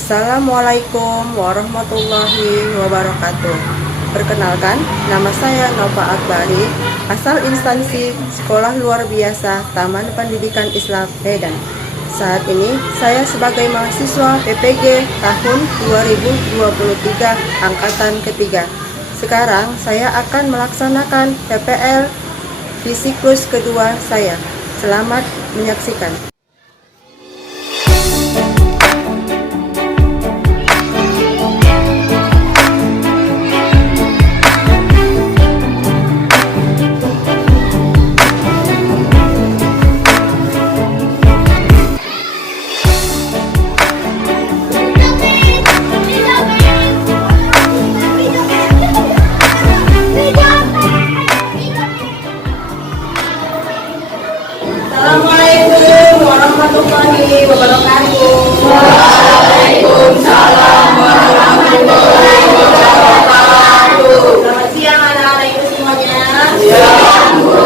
Assalamualaikum warahmatullahi wabarakatuh. Perkenalkan, nama saya Nova Akbari, asal instansi Sekolah Luar Biasa Taman Pendidikan Islam Medan. Saat ini saya sebagai mahasiswa PPG tahun 2023 angkatan ketiga. Sekarang saya akan melaksanakan PPL di siklus kedua saya. Selamat menyaksikan. Assalamualaikum warahmatullahi wabarakatuh. Waalaikumsalam warahmatullahi wabarakatuh. Selamat siang anak-anak ibu semuanya. Siang, Bu.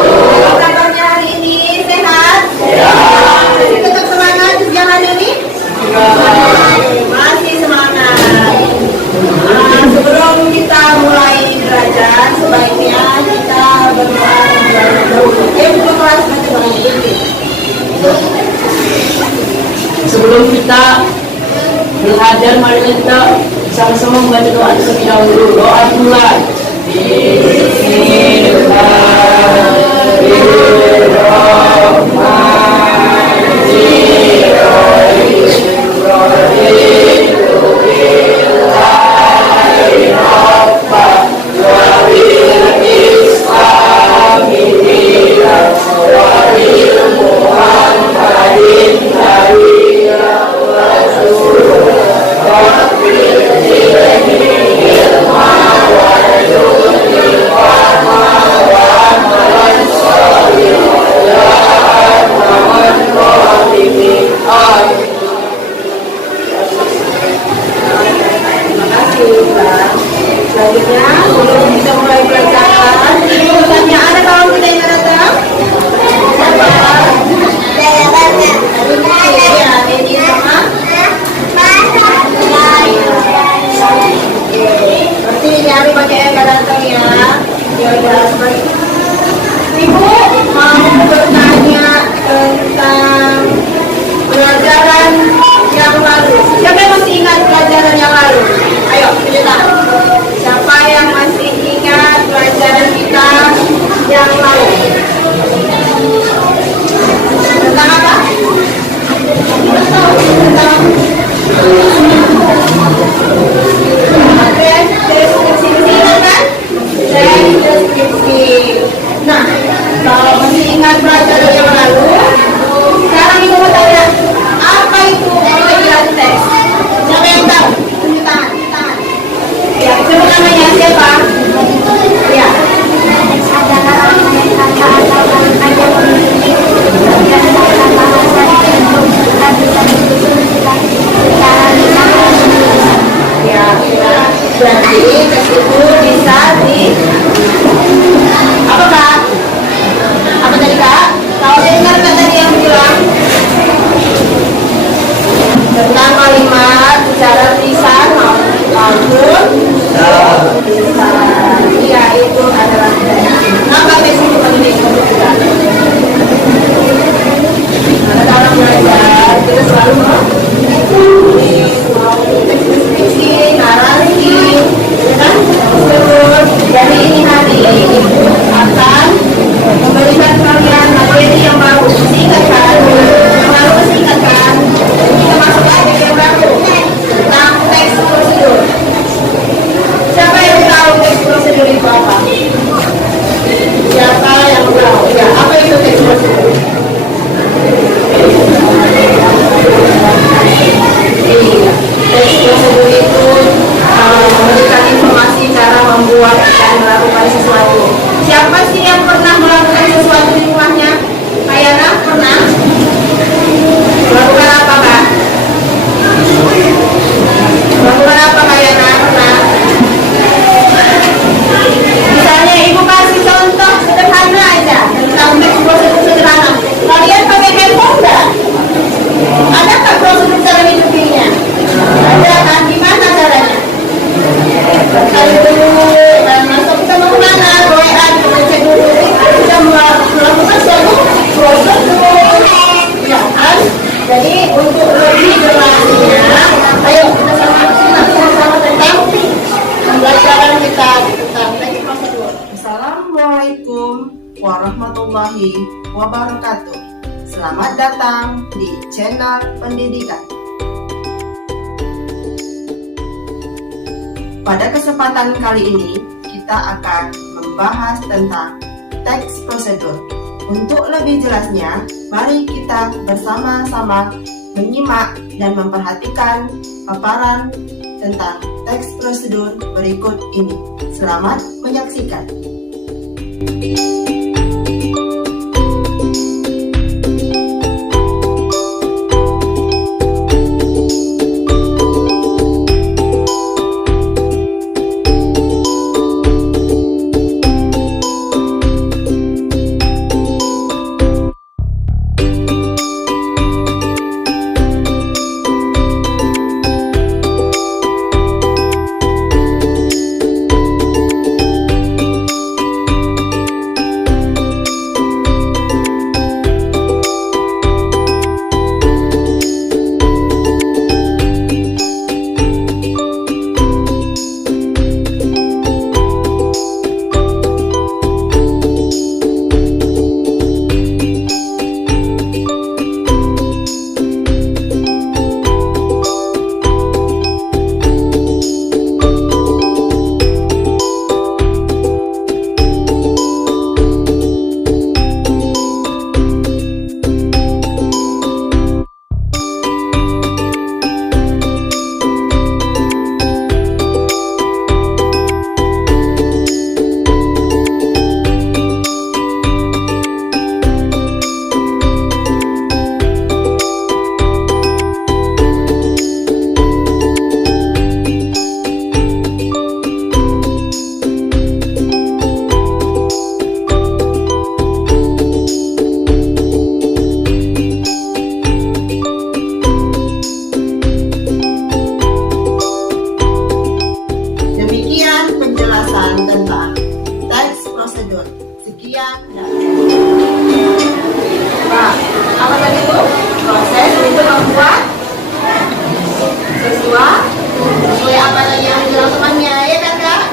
Apa kabarnya hari ini? Sehat? Siang. Masih tetap semangat siang hari ini? Masih semangat. Sebelum kita mulai belajar, sebaiknya kita berdoa dahulu. Belum kelas baca doa dulu. Sebelum kita belajar, mari kita sama-sama membaca doa terlebih dahulu. Doa mulai. Selanjutnya, sebelum kita mulai belajar, ini pertanyaan ada kawan kita yang datang? Ya, ini sama? Berarti nyari pakai yang nggak datang ya. Ya udah, Ibu mau bertanya tentang pelajaran yang lalu. Siapa yang masih ingat pelajaran yang lalu? Ayo, cerita. Siapa yang masih ingat pelajaran kita yang lalu? Tentang apa? Tentang deskripsi, kan? Deskripsi. Nah, kalau masih ingat pelajaran yang lalu, sekarang ibu mau tanya, apa itu pelajaran teks? Siapa yang tahu? Tunjuk tangan, tunjuk tangan. Ya, sebut namanya siapa? Ya. Ya, berarti teks itu bisa di apa kak? Apa tadi kak? Kalau dengar kak tadi yang bilang tentang kalimat secara tulisan maupun lisan. Iya, itu adalah apa teks itu penting untuk kita. Karena dalam belajar kita selalu mau teks deskripsi, narasi, ya kan? Terus dari di channel pendidikan. Pada kesempatan kali ini, kita akan membahas tentang teks prosedur. Untuk lebih jelasnya, mari kita bersama-sama menyimak dan memperhatikan paparan tentang teks prosedur berikut ini. Selamat menyaksikan. Demikian penjelasan tentang teks prosedur. Sekian. Nah, apa tadi itu? Proses untuk membuat sesuai apa yang dijelaskan temannya, ya kan Kak?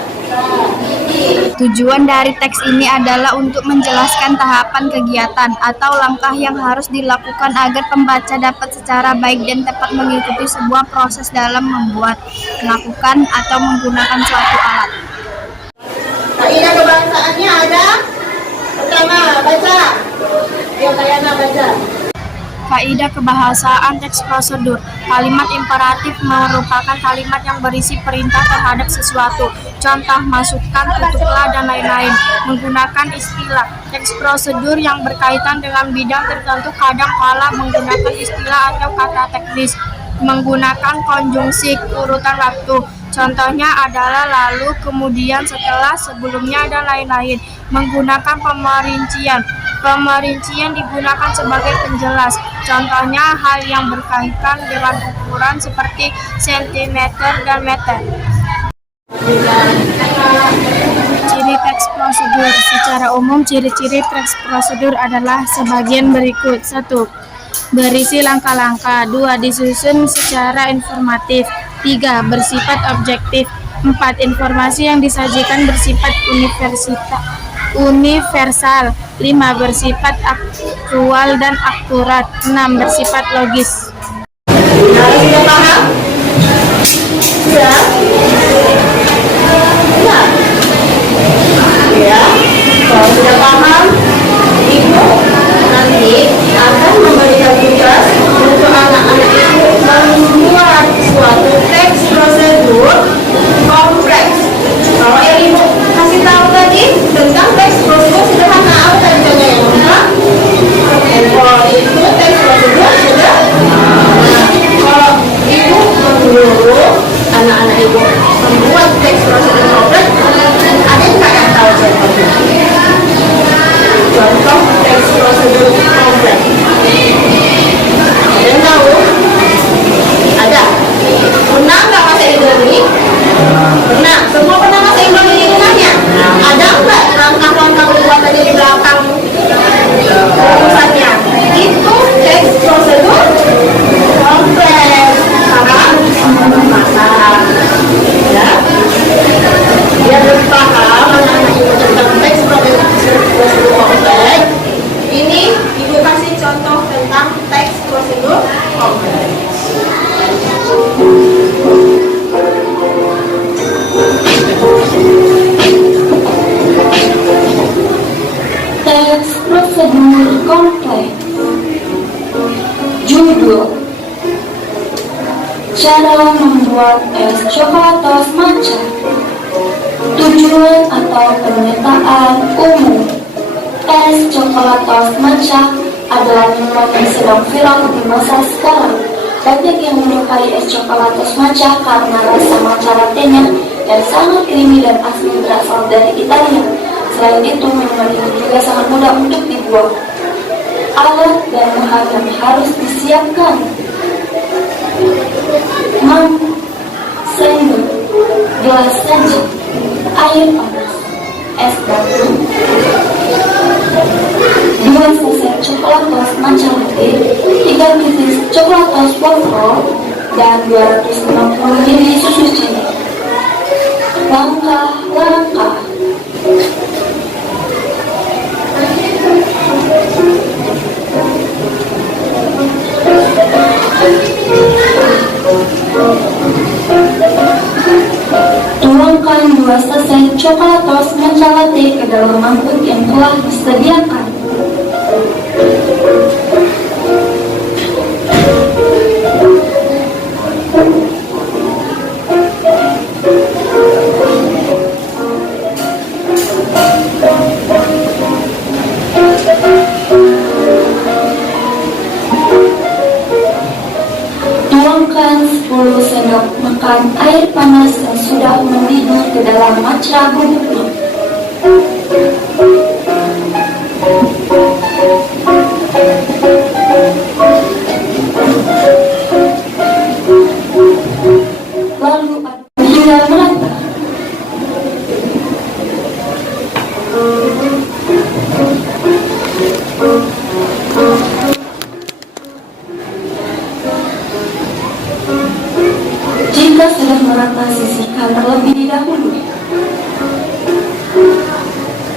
Tujuan dari teks ini adalah untuk menjelaskan tahapan kegiatan atau langkah yang harus dilakukan agar pembaca dapat secara baik dan tepat mengikuti sebuah proses dalam membuat, melakukan, atau menggunakan suatu alat. Kaidah kebahasanya ada. Pertama, baca. Ayo kalian baca. Kaidah kebahasaan teks prosedur. Kalimat imperatif merupakan kalimat yang berisi perintah terhadap sesuatu. Contoh, masukkan, tutuplah, dan lain-lain. Menggunakan istilah. Teks prosedur yang berkaitan dengan bidang tertentu kadang kala menggunakan istilah atau kata teknis. Menggunakan konjungsi urutan waktu. Contohnya adalah lalu, kemudian, setelah, sebelumnya, dan lain-lain. Menggunakan pemerincian. Pemerincian digunakan sebagai penjelas. Contohnya hal yang berkaitan dengan ukuran seperti sentimeter dan meter. Ciri teks prosedur. Secara umum, ciri-ciri teks prosedur adalah sebagian berikut. 1. Berisi langkah-langkah. 2. Disusun secara informatif. 3. Bersifat objektif. 4. Informasi yang disajikan bersifat universal. 5. Bersifat aktual dan akurat. 6. Bersifat logis. Sudah paham? Sudah? Ya. Kalau sudah paham, Ibu nanti akan memberikan tugas untuk anak-anak Ibu membuat suatu teks prosedur kompleks. Kalau yang Ibu kasih tahu tadi tentang teks prosedur sederhana, apa tadi contohnya? Kalau itu teks prosedur sudah Cara membuat es coklatos matcha. Tujuan atau pernyataan umum. Es coklatos matcha adalah minuman yang sedang viral di masa sekarang. Banyak yang menyukai es coklatos matcha karena rasa matcha latte-nya yang sangat creamy dan asli berasal dari Italia. Selain itu, minuman ini juga sangat mudah untuk dibuat. Alat dan bahan yang harus disiapkan: sendok, gelas saji, air panas, es batu, 2 sachet coklatos matcha latte, 3 pieces coklatos waffle, dan 250 ml susu cili. Langkah-langkah. Tuangkan 2 sachet coklatos matcha latte ke dalam mangkuk yang telah disediakan. Tuangkan 10 sendok makan air panas yang sudah mendidih ke dalam matcha bubuknya. Lalu aduk hingga merata. Jika sudah merata, sisihkan terlebih dahulu.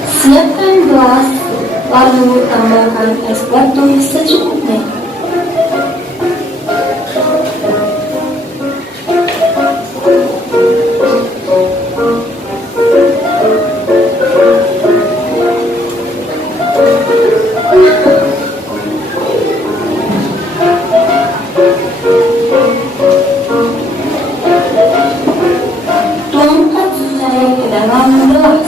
Siapkan gelas, lalu tambahkan es batu secukupnya. Tuangkan susu cair ke dalam gelas.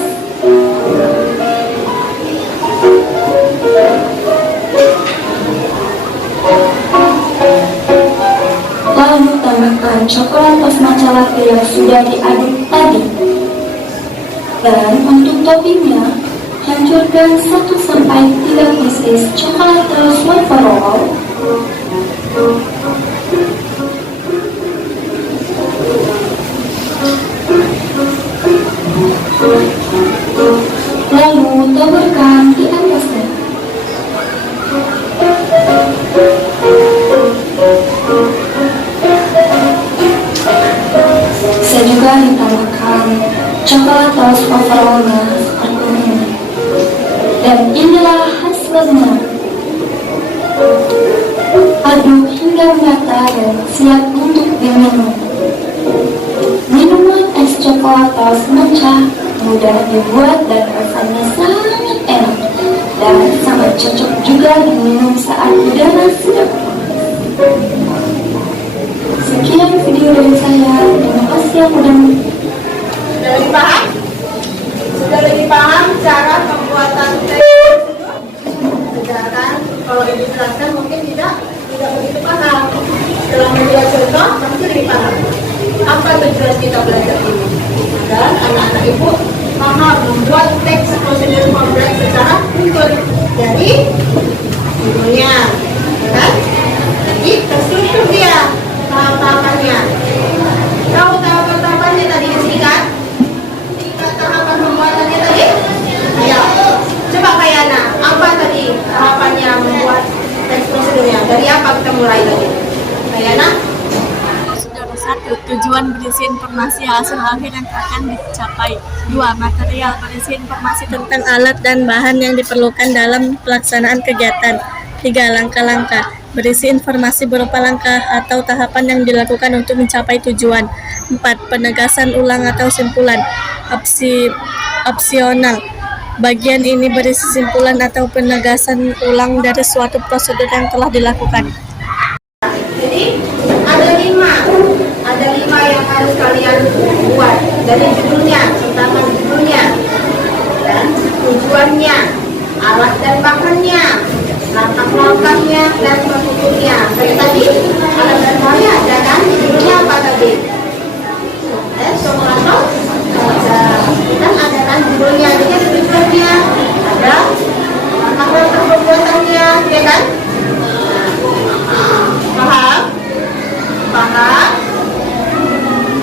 Lalu tambahkan coklatos matcha latte yang sudah diaduk tadi. Dan untuk toppingnya, hancurkan 1-3 pieces coklatos wafer roll. Lalu taburkan di atasnya. Bisa juga ditambahkan coklatos wafernya seperti ini. Dan inilah hasilnya. Aduk hingga merata dan siap untuk diminum. Minuman es coklatos matcha mudah dibuat dan rasanya sangat enak dan sangat cocok juga diminum saat udara sedang panas. Sekian video dari saya. Terima kasih yang udah Sudah lebih paham? Sudah lebih paham cara pembuatan teh tersebut? Sudah kan? Kalau ibu jelaskan mungkin tidak begitu paham. Setelah membuat contoh, pasti lebih paham. Apa tujuan kita belajar ini? Dan anak-anak ibu paham membuat teks prosedur kompleks secara utuh dari judulnya, kan? Jadi terstruktur dia tahapan-tahapannya. Tahu tahapan-tahapannya tadi disingkat? Singkat tahapan pembuatannya tadi? Ya. Coba Kayana, apa tadi tahapannya membuat teks prosedurnya? Dari apa kita mulai tadi? Kayana? Saudara 1. Tujuan berisi informasi hasil akhir yang akan dicapai. 2. Material berisi informasi tentang alat dan bahan yang diperlukan dalam pelaksanaan kegiatan. 3. Langkah-langkah berisi informasi berupa langkah atau tahapan yang dilakukan untuk mencapai tujuan. 4. Penegasan ulang atau simpulan. Opsional. Bagian ini berisi simpulan atau penegasan ulang dari suatu prosedur yang telah dilakukan. Jadi ada 5 dari judulnya, pertama judulnya, dan tujuannya, alat dan bahannya, langkah-langkahnya, dan penutupnya. Kayak tadi, alat dan bahannya ada kan? Judulnya apa tadi? Semua atau dan ada kan judulnya, jadi ada judulnya, ada langkah-langkah perbuatannya, ya kan? Paham? Paham?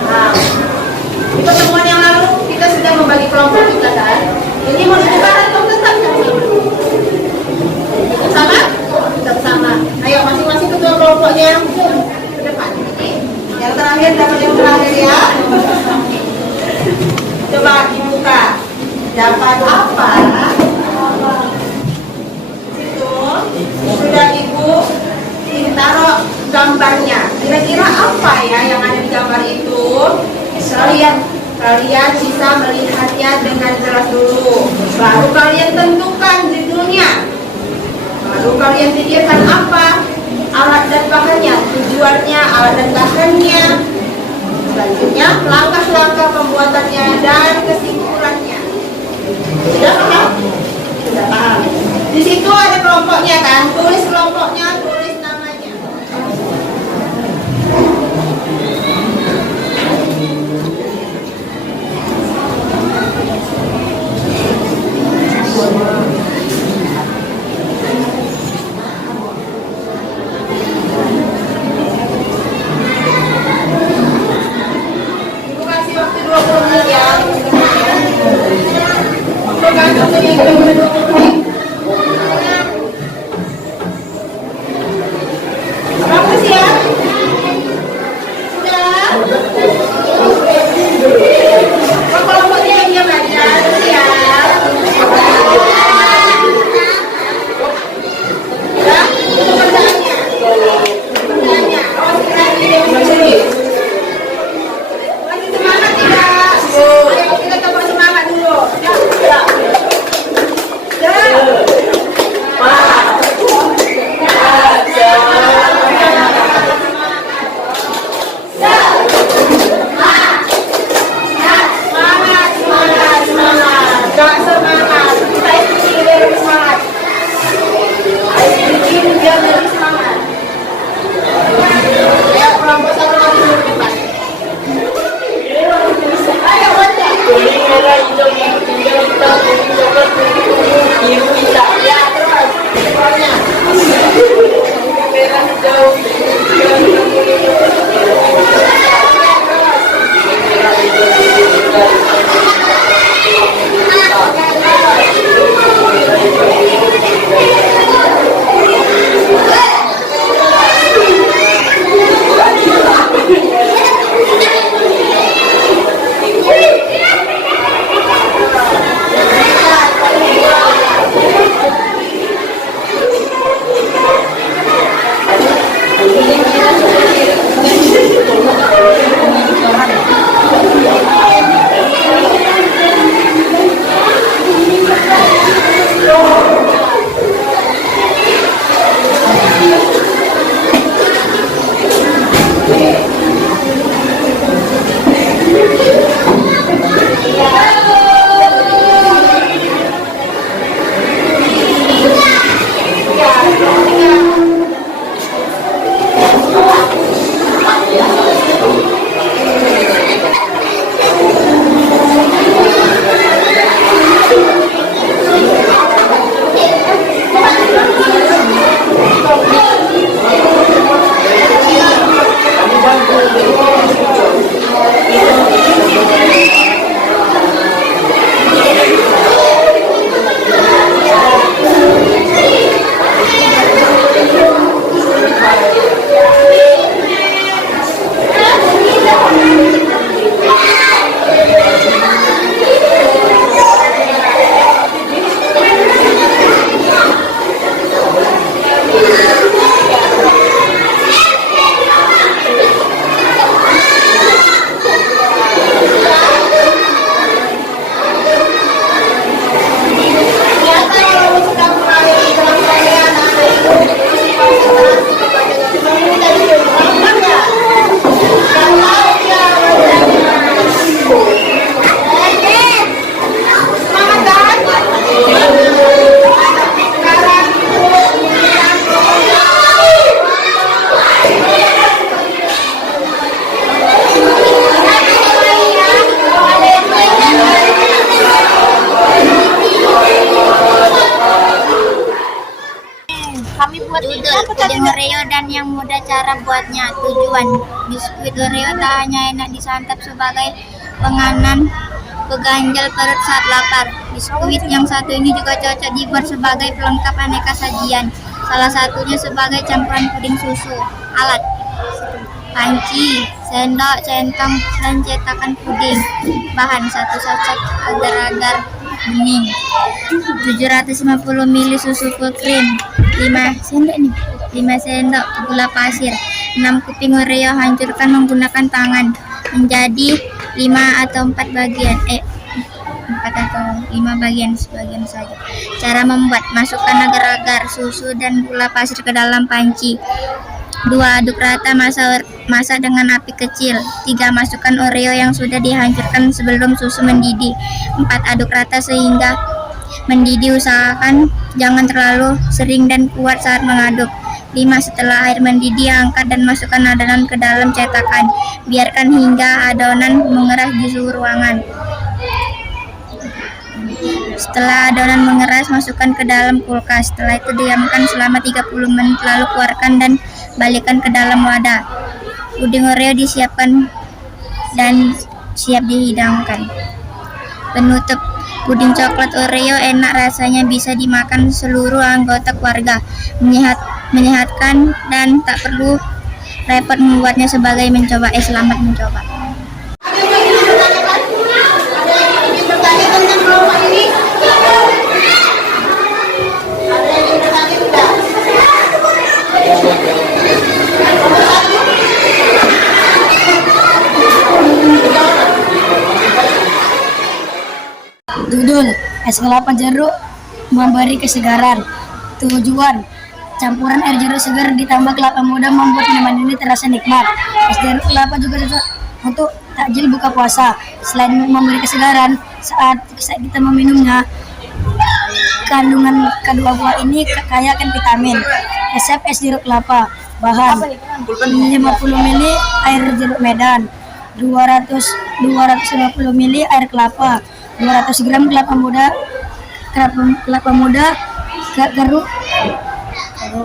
Nah, di pertemuan yang lalu kita sudah membagi kelompok kita kan? Ini mau dibahas atau tetap sama? Tetap sama. Ayo masing-masing ketua kelompoknya ke depan. Yang terakhir dapat yang terakhir ya. Coba dibuka. Dapat apa? Situ sudah ibu taruh gambarnya. Kira-kira apa ya yang ada di gambar itu? Kalian bisa melihatnya dengan jelas dulu. Baru kalian tentukan judulnya. Baru kalian pikirkan apa alat dan bahannya, tujuannya, alat dan bahannya. Selanjutnya langkah-langkah pembuatannya dan kesimpulannya. Sudah paham? Sudah paham. Di situ ada kelompoknya kan? Tulis kelompoknya, tulis namanya. Ibu kasih waktu 20 menit ya. Ibu kasih waktunya 20 menit. Bagus ya? Sudah? Kelompoknya yang diam aja, ya. Ya, itu kerjaannya. Kerjaannya. Awas lagi, masih semangat tidak? Ayo kita coba semangat dulu. Ya. Ya. Oreo dan yang mudah cara buatnya. Tujuan: biskuit Oreo tak hanya enak disantap sebagai penganan pengganjal perut saat lapar. Biskuit yang satu ini juga cocok dibuat sebagai pelengkap aneka sajian. Salah satunya sebagai campuran puding susu. Alat: panci, sendok, centong, dan cetakan puding. Bahan: 1 sachet agar-agar bening, 750 ml susu full cream, 5 sendok gula pasir, 6 kuping Oreo. Hancurkan menggunakan tangan menjadi 5 atau 4 bagian. 4 atau 5 bagian, sebagian saja. Cara membuat: masukkan agar-agar, susu, dan gula pasir ke dalam panci. 2. Aduk rata, masak dengan api kecil. 3. Masukkan Oreo yang sudah dihancurkan sebelum susu mendidih. 4. Aduk rata sehingga mendidih. Usahakan jangan terlalu sering dan kuat saat mengaduk. 5. Setelah air mendidih, angkat dan masukkan adonan ke dalam cetakan. Biarkan hingga adonan mengeras di suhu ruangan. Setelah adonan mengeras, masukkan ke dalam kulkas. Setelah itu diamkan selama 30 menit, lalu keluarkan dan balikkan ke dalam wadah. Puding Oreo disiapkan dan siap dihidangkan. Penutup: puding coklat Oreo enak rasanya, bisa dimakan seluruh anggota keluarga, menyehatkan dan tak perlu repot membuatnya sebagai mencoba. Selamat mencoba. Dudul, es kelapa jeruk memberi kesegaran. Tujuan: campuran air jeruk segar ditambah kelapa muda membuat minuman ini terasa nikmat. Es jeruk kelapa juga cocok untuk takjil buka puasa. Selain memberi kesegaran saat kita meminumnya, kandungan kedua buah ini kaya akan vitamin. Resep es jeruk kelapa: bahan 50 ml air jeruk medan, 250 ml air kelapa, 200 gram kelapa muda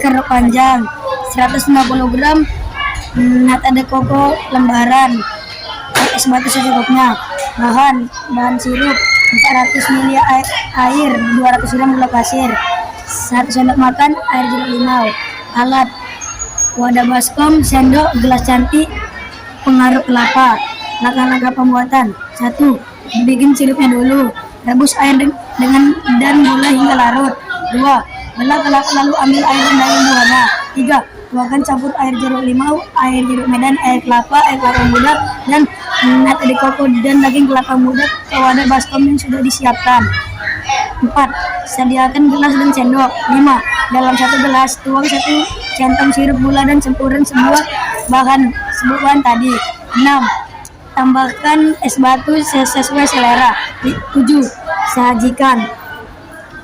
keruk panjang, 150 gram nata de coco lembaran, es batu secukupnya. Bahan sirup 400 ml air, 200 gram gula pasir, 1 sendok makan air jeruk limau. Alat: wadah baskom, sendok, gelas cantik, pengaruh kelapa. Langkah-langkah pembuatan: 1. Bikin sirupnya dulu. Rebus air dan gula hingga larut. 2. Belah kelapa lalu ambil air dari buahnya. 3. Tuangkan campur air jeruk limau, air jeruk medan, air kelapa muda, dan nata de coco dan daging kelapa muda ke wadah baskom yang sudah disiapkan. 4. Sediakan gelas dan sendok. 5. Dalam 1 gelas tuang 1 centong sirup gula dan campuran sebuah bahan tadi. 6. Tambahkan es batu sesuai selera. 7. Sajikan.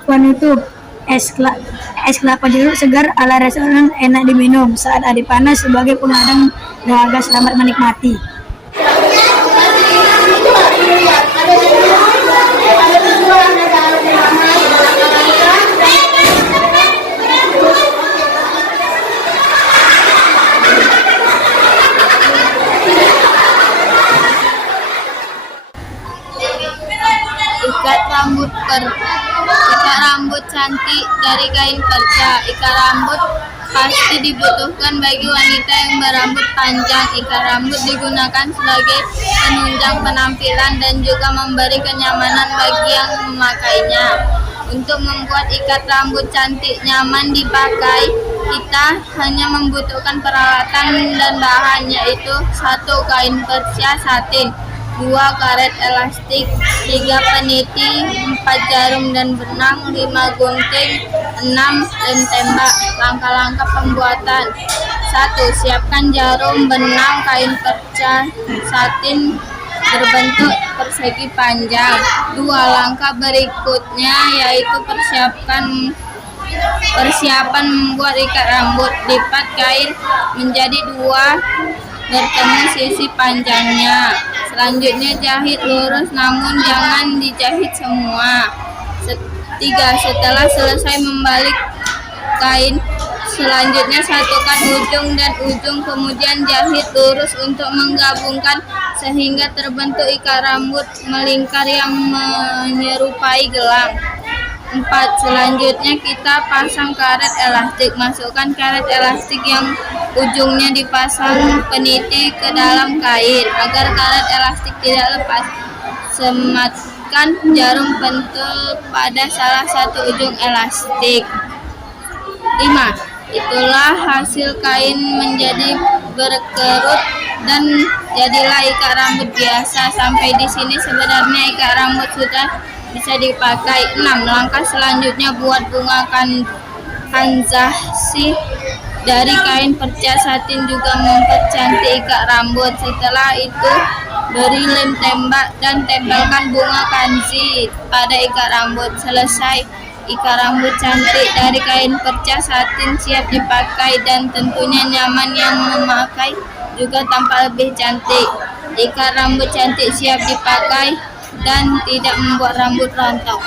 Penutup: es kelapa jeruk segar ala restoran, enak diminum saat hari panas sebagai pengadang dahaga. Selamat menikmati. Ikat rambut cantik dari kain perca. Ikat rambut pasti dibutuhkan bagi wanita yang berambut panjang. Ikat rambut digunakan sebagai penunjang penampilan dan juga memberi kenyamanan bagi yang memakainya. Untuk membuat ikat rambut cantik nyaman dipakai, kita hanya membutuhkan peralatan dan bahan, yaitu 1 kain perca satin, 2 karet elastik, 3 peniti, 4 jarum dan benang, 5 gunting, 6 lem tembak. Langkah-langkah pembuatan: 1. Siapkan jarum, benang, kain perca satin berbentuk persegi panjang. 2. Langkah berikutnya yaitu persiapan membuat ikat rambut. Lipat kain menjadi 2 bertemu sisi panjangnya. Selanjutnya jahit lurus namun jangan dijahit semua. 3. Setelah selesai membalik kain, Selanjutnya satukan ujung dan ujung, kemudian jahit lurus untuk menggabungkan sehingga terbentuk ikat rambut melingkar yang menyerupai gelang. 4. Selanjutnya kita pasang karet elastik. Masukkan karet elastik yang ujungnya dipasang peniti ke dalam kain agar karet elastik tidak lepas. Sematkan jarum pentul pada salah satu ujung elastik. 5. Itulah hasil kain menjadi berkerut dan jadilah ikat rambut biasa. Sampai di sini sebenarnya ikat rambut sudah bisa dipakai. 6. Langkah selanjutnya buat bunga kanzasi dari kain perca satin, juga mempercantik ikat rambut. Setelah itu beri lem tembak dan tempelkan bunga kanzi pada ikat rambut. Selesai, ikat rambut cantik dari kain perca satin siap dipakai dan tentunya nyaman, yang memakai juga tampak lebih cantik. Ikat rambut cantik siap dipakai dan tidak membuat rambut rontok.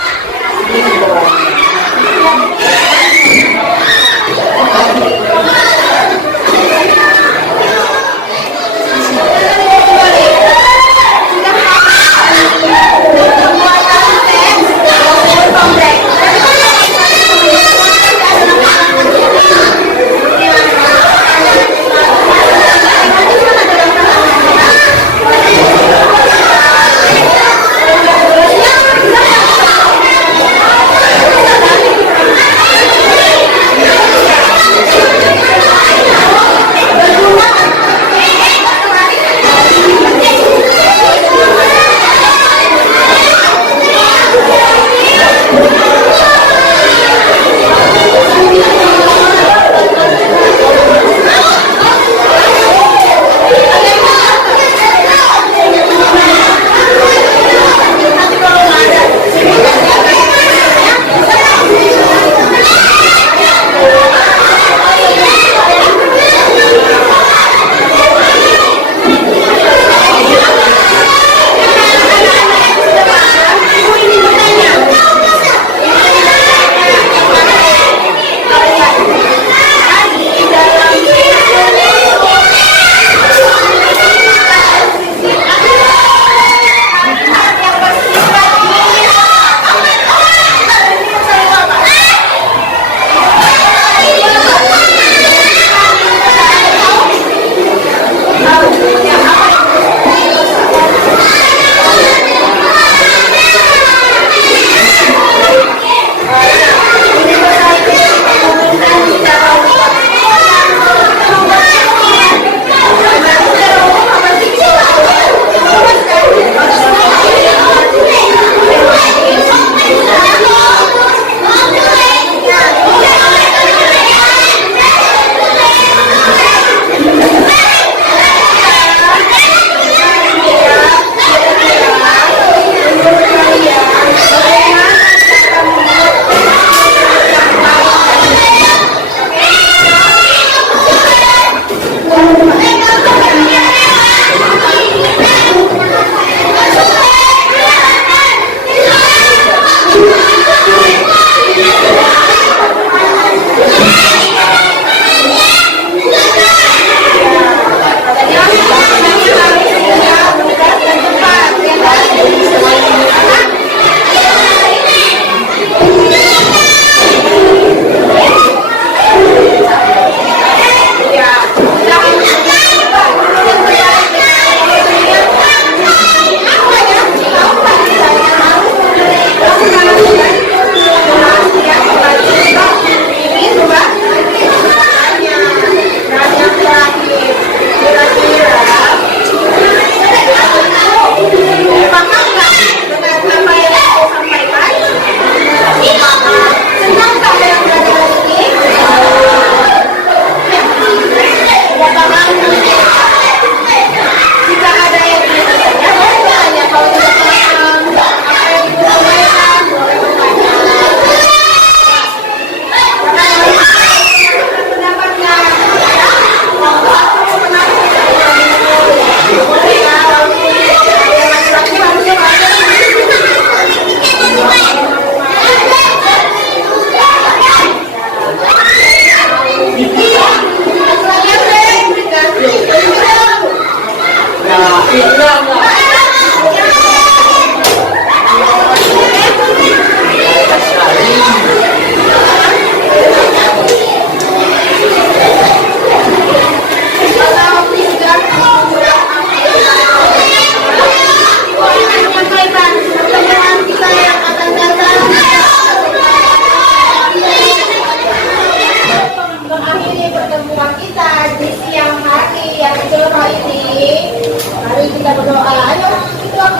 Mengakhiri pertemuan kita di siang hari yang cerah ini, mari kita berdoa. Ayo kita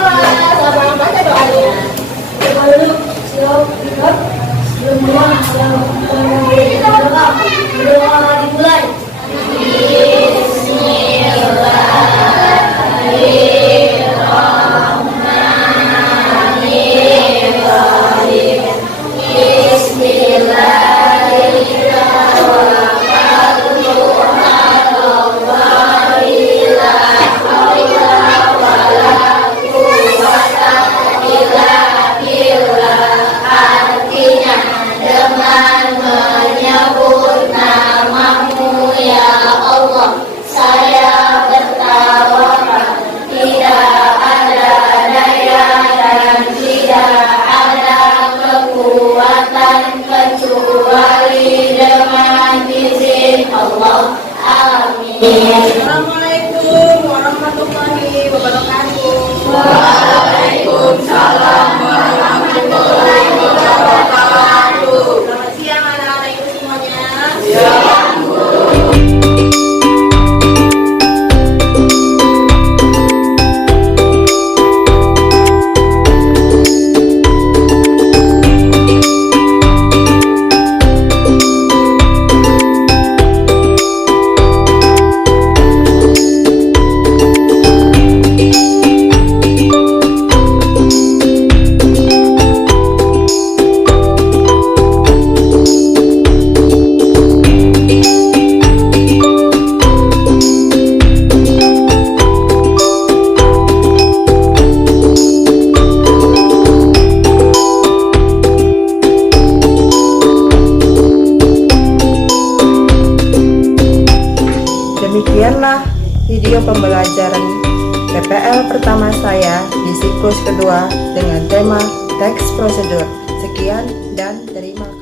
sama baca doanya. Berdoa dimulai. Assalamualaikum warahmatullahi wabarakatuh. Waalaikumsalam warahmatullahi wabarakatuh. Selamat siang anak-anak ibu semuanya. Demikianlah video pembelajaran PPL pertama saya di siklus kedua dengan tema teks prosedur. Sekian dan terima kasih.